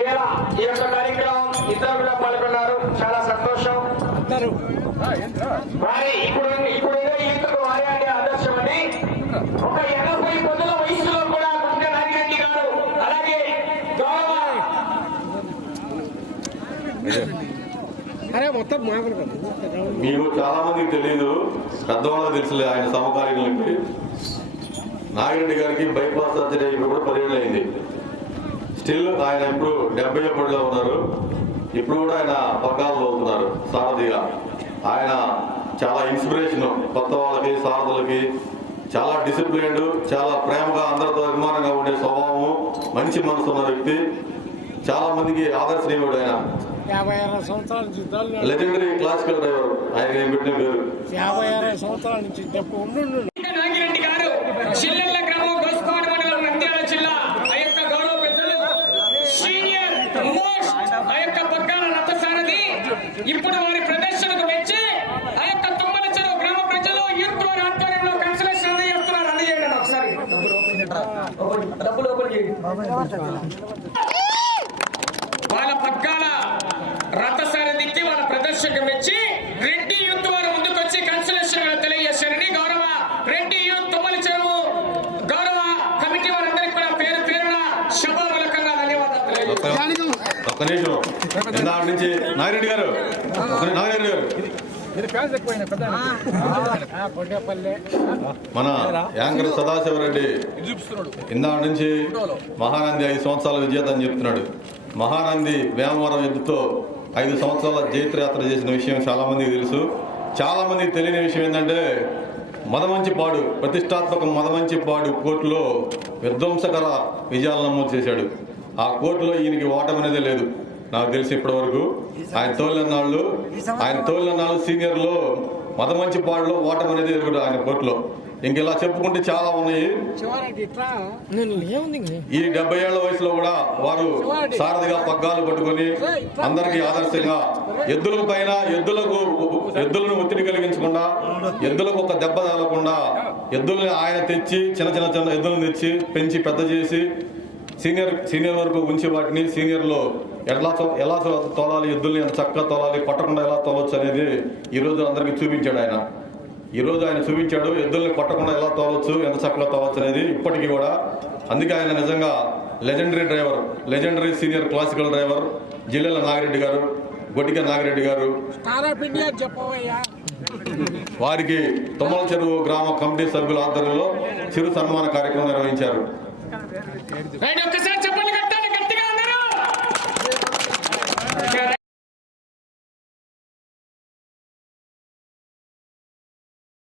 కూడా ఈ యొక్క కార్యక్రమం ఇద్దరు కూడా పాల్గొన్నారు. చాలా సంతోషం. వారి ఇప్పుడు ఇప్పుడు యూత్కు వారే అంటే ఆదర్శం అండి? ఒక ఎనభై పదుల వయసులో కూడా గుంట నాగిరెడ్డి గారు అలాగే అరే మొత్తం మీకు చాలా మందికి తెలియదు పెద్దవాళ్ళకి తెలుసులే ఆయన సమకాలీనులకి. నాగిరెడ్డి గారికి బైపాస్ సర్జరీ అయిపోయి కూడా పదిహేళ్ళు అయింది. స్టిల్ ఆయన ఇప్పుడు డెబ్బై ఒకటిలో ఉన్నారు. ఇప్పుడు కూడా ఆయన పగ్గాలు అవుతున్నారు సారథిగా. ఆయన చాలా ఇన్స్పిరేషన్ కొత్త వాళ్ళకి సారథులకి. చాలా డిసిప్లిన్డ్ చాలా ప్రేమగా అందరితో అభిమానంగా ఉండే స్వభావము మంచి మనసు ఉన్న వ్యక్తి. చాలా మందికి ఆదర్శనీయుడు ఆయన. లెజెండరీ క్లాసికల్ డ్రైవర్ ఆయన పెట్టిన పేరు. యాభై అరవై సంవత్సరాల నుంచి చెప్పు ఉండు ఉండు. నాగిరెడ్డి గారు చిల్లెళ్ళ గ్రామం గోస్పాడు మండలం నంద్యాల జిల్లా ఆ యొక్క గౌరవ పెద్దలు సీనియర్ మోస్ట్ ఆ యొక్క పక్కాల రథసారథి ఇప్పుడు వారి ప్రదర్శనకు మెచ్చి ఆ యొక్క తుమ్మల చెరువు గ్రామ ప్రజలు యూత్ వారి ఆధ్వర్యంలో కన్సలేషన్ అందజేస్తున్నారు అందజేయండి ఒకసారి. డబ్బులు ఓపెన్ చేయండి వాళ్ళ పక్కాల రథసారథికి వాళ్ళ ప్రదర్శనకు మెచ్చి రెడ్డి యూత్ వారు ముందుకొచ్చి కన్సలేషన్ తెలియజేశారని గౌరవ రెడ్డి యూత్ తుమ్మల చెరువు గౌరవ కమిటీ వారందరికీ కూడా పేరు పేరున శుభములకంగా ధన్యవాదాలు. ఒక్క నిమిషం. నుంచి. నాగిరెడ్డి గారు. నాగిరెడ్డి గారు. మన యాంకర్ సదాశివరెడ్డి ఇందాక నుంచి మహానంది ఐదు సంవత్సరాల విజేత అని చెప్తున్నాడు. మహానంది వేమవరం ఎద్దుతో ఐదు సంవత్సరాల జైత్రయాత్ర చేసిన విషయం చాలా మందికి తెలుసు. చాలా మందికి తెలియని విషయం ఏంటంటే మదమంచి పాడు ప్రతిష్టాత్మక మదమంచి పాడు కోర్టులో విధ్వంసకర విజయాలు నమోదు చేశాడు. ఆ కోర్టులో ఈయనకి ఓటమి అనేది లేదు. నాకు తెలిసి ఇప్పటి వరకు ఆయన తోలినాళ్ళు ఆయన తోలినాళ్ళు సీనియర్లో మదమంచి పాడులో ఓటమి అనేది ఎరుగుడు ఆయన కోర్టులో. ఇంక ఇలా చెప్పుకుంటే చాలా ఉన్నాయి. చివరికి ఇట్లా నేను ఏముంది ఇంక? ఈ డెబ్బై ఏళ్ళ వయసులో కూడా వారు సారథిగా పగ్గాలు పట్టుకొని అందరికీ ఆదర్శంగా ఎద్దులకు పైన ఎద్దులకు ఎద్దులను ఒత్తిడి కలిగించకుండా ఎద్దులకు ఒక దెబ్బ తగలకుండా ఎద్దుల్ని ఆయన తెచ్చి చిన్న చిన్న చిన్న ఎద్దులను తెచ్చి పెంచి పెద్ద చేసి సీనియర్ సీనియర్ వరకు ఉంచి వాటిని సీనియర్లో ఎలా ఎలా తోలాలి ఎద్దుల్ని ఎంత చక్కగా తోలాలి కొట్టకుండా ఎలా తోలొచ్చు అనేది ఈ రోజు అందరికీ చూపించాడు ఆయన. ఈ రోజు ఆయన చూపించాడు ఎద్దుల్ని కొట్టకుండా ఎలా తోలొచ్చు ఎంత చక్కగా తోలొచ్చు అనేది ఇప్పటికీ కూడా. అందుకే ఆయన నిజంగా legendary driver legendary senior classical driver Jillela Nagireddy గారు గొడ్డిక నాగిరెడ్డి గారు. వారికి తుమ్మల చెరువు గ్రామ కమిటీ సభ్యుల ఆధ్వర్యంలో చిరు సన్మాన కార్యక్రమం నిర్వహించారు. రైట్ ఒక్కసారి చెప్పండి కట్టాలి గట్టిగా అందరూ